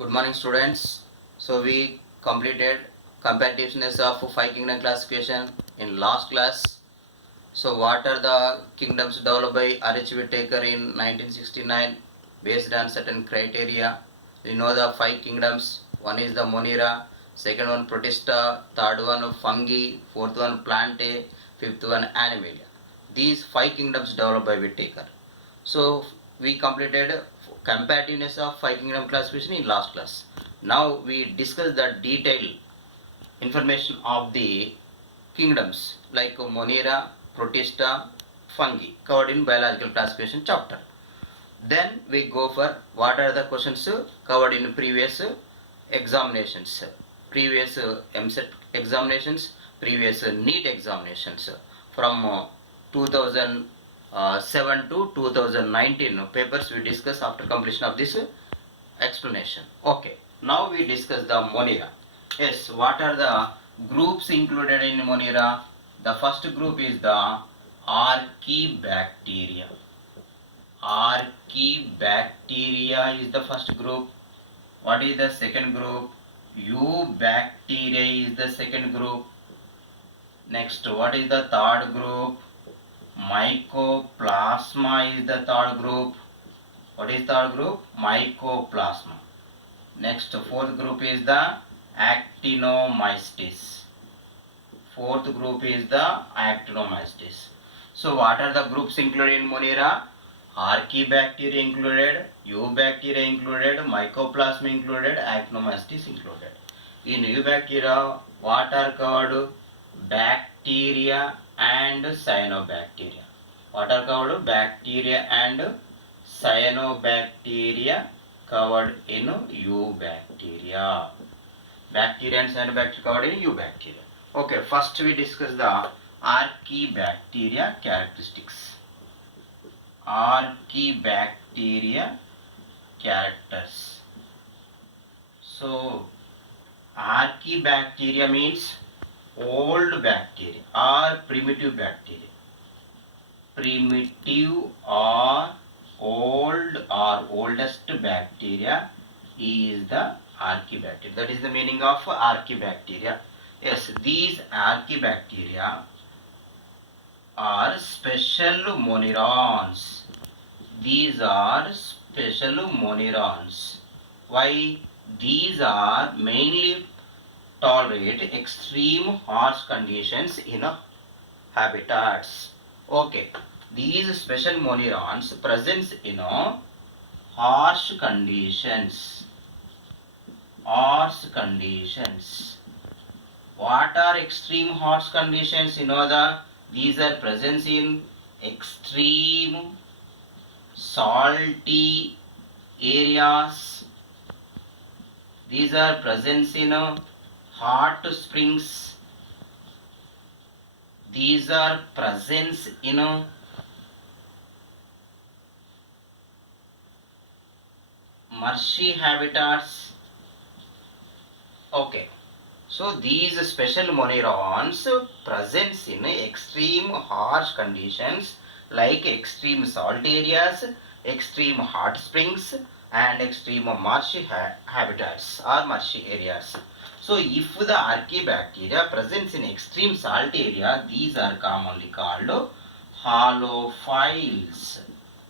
Good morning, students. So we completed comparativeness of five kingdom classification in last class. So what are the kingdoms developed by R.H. Whittaker in 1969 based on certain criteria? You know the five kingdoms. One is the Monera, second one Protista, third one Fungi, fourth one Plantae, fifth one Animalia. These five kingdoms developed by Whittaker. So we completed comparativeness of five kingdom classification in last class. Now we discuss the detailed information of the kingdoms like Monera, Protista, Fungi covered in biological classification chapter. Then we go for what are the questions covered in previous examinations, previous MSET examinations, previous NEET examinations from 2007 to 2019 papers we discuss after completion of this explanation. Okay, now we discuss the Monera. Yes, what are the groups included in Monera? The first group is the Archaebacteria. Archaebacteria is the first group. What is the second group? Eubacteria is the second group. Next, what is the third group? Mycoplasma is the third group. What is third group? Mycoplasma. Next, fourth group is the Actinomycetes. Fourth group is the Actinomycetes. So, what are the groups included in Monera? Archaebacteria included, Eubacteria included, Mycoplasma included, Actinomycetes included. In Eubacteria, what are covered? Bacteria and cyanobacteria. What are covered? Bacteria and cyanobacteria covered in Eubacteria. Bacteria and cyanobacteria covered in Eubacteria. Okay, first we discuss the Archaebacteria characteristics. Archaebacteria characters. So, Archaebacteria means old bacteria or primitive bacteria. Primitive or old or oldest bacteria is the Archaebacteria. That is the meaning of Archaebacteria. Yes, these Archaebacteria are special monerons. These are special monerons. Why? These are mainly tolerate extreme harsh conditions in habitats. Okay, these special monerons present in harsh conditions. Harsh conditions. What are extreme harsh conditions? These are present in extreme salty areas. These are present in hot springs. These are present in marshy habitats. Okay, so these special monerons present in extreme harsh conditions like extreme salt areas, extreme hot springs, and extreme marshy habitats or marshy areas. So if the Archaebacteria presents in extreme salt area, these are commonly called halophiles.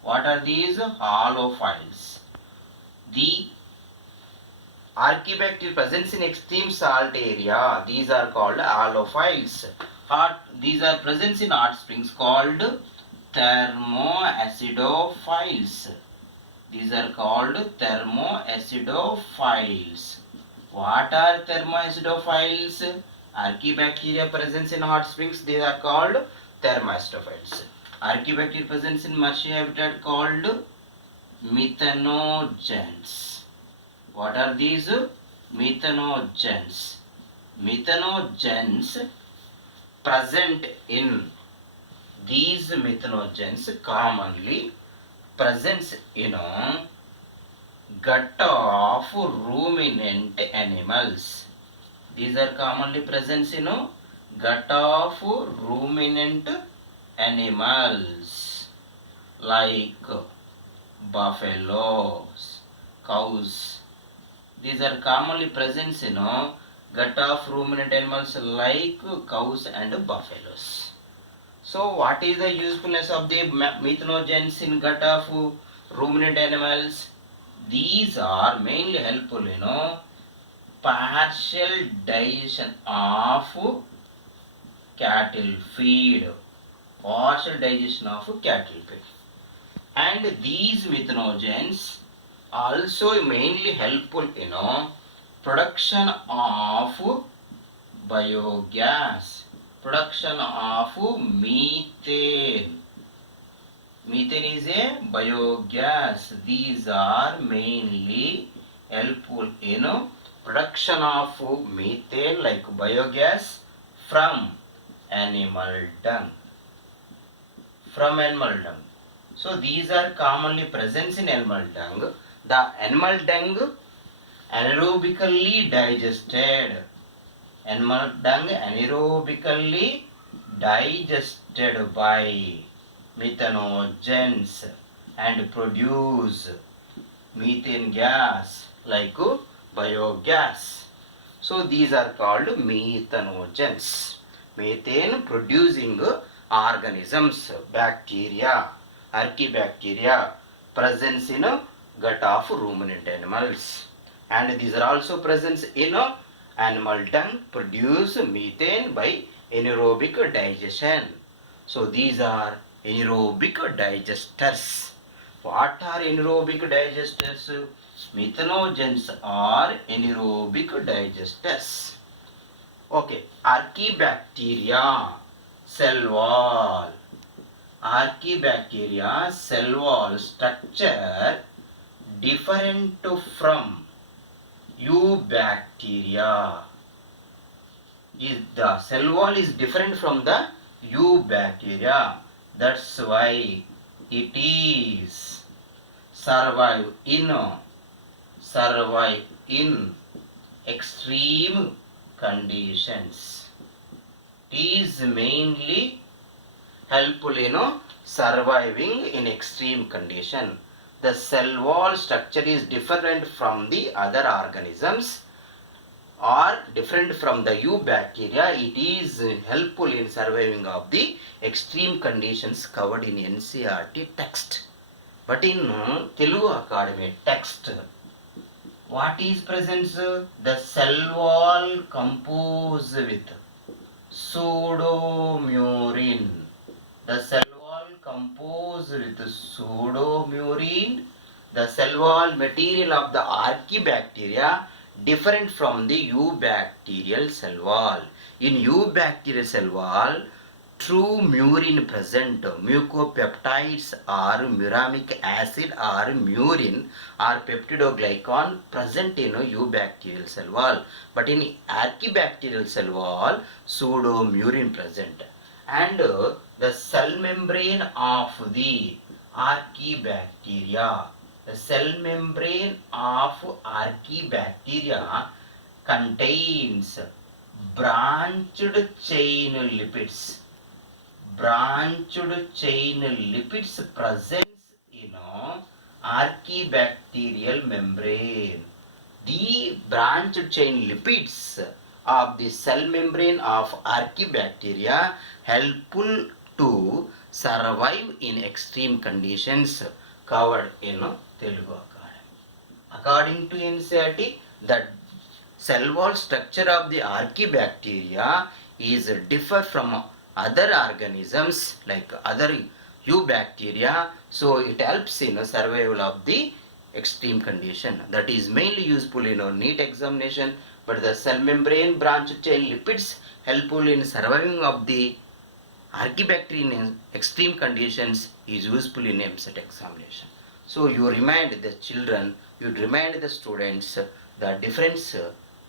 What are these? Halophiles. The Archaebacteria presents in extreme salt area, these are called halophiles. These are present in hot springs called thermoacidophiles. These are called thermoacidophiles. What are thermoacidophiles? Archaebacteria presents in hot springs, they are called thermoacidophiles. Archaebacteria presents in marshy habitat called methanogens. What are these? Methanogens. Methanogens present in these methanogens commonly presents in gut of ruminant animals. These are commonly present in gut of ruminant animals like buffaloes, cows, These are commonly present in gut of ruminant animals like cows and buffaloes. So what is the usefulness of the methanogens in gut of ruminant animals? These are mainly helpful, partial digestion of cattle feed, partial digestion of cattle feed. And these methanogens also mainly helpful, production of biogas, production of methane. Methane is a biogas. These are mainly helpful in production of methane like biogas from animal dung. From animal dung. So these are commonly present in animal dung. The animal dung anaerobically digested. Animal dung anaerobically digested by methanogens and produce methane gas like biogas. So these are called methanogens. Methane producing organisms, bacteria, archaebacteria presence in gut of ruminant animals. And these are also present in animal dung produce methane by anaerobic digestion. So these are anaerobic digesters. What are anaerobic digesters? Methanogens are anaerobic digesters. Okay, archaebacteria, cell wall. Archaebacteria cell wall structure different from eubacteria. The cell wall is different from the eubacteria. That's why it is survive in extreme conditions. It is mainly helpful surviving in extreme condition. The cell wall structure is different from the other organisms or different from the eubacteria. It is helpful in surviving of the extreme conditions covered in NCERT text. But in Telugu Academy text, what is present? The cell wall composed with pseudomurine. The cell wall composed with pseudomurine. The cell wall material of the archaebacteria different from the eubacterial cell wall. In eubacterial cell wall, true murine present, mucopeptides or muramic acid or murine or peptidoglycan present in eubacterial cell wall. But in archaebacterial cell wall, pseudomurine present. And the cell membrane of the archaebacteria, the cell membrane of archaebacteria contains branched chain lipids. Branched chain lipids presence in archaebacterial membrane. The branched chain lipids of the cell membrane of archaebacteria helpful to survive in extreme conditions covered in Telugu Academy. According to NCERT, the cell wall structure of the archaebacteria is differ from other organisms like other eubacteria, so it helps in survival of the extreme condition. That is mainly useful in NEET examination, but the cell membrane branched chain lipids helpful in surviving of the archaebacteria in extreme conditions is useful in MCET examination. So you remind the children, you remind the students the difference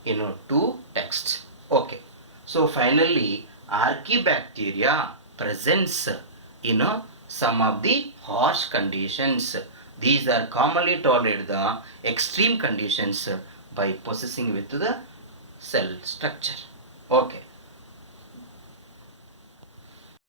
in two texts. Okay. So finally, archaebacteria presents in some of the harsh conditions. These are commonly tolerated the extreme conditions by possessing with the cell structure. Okay.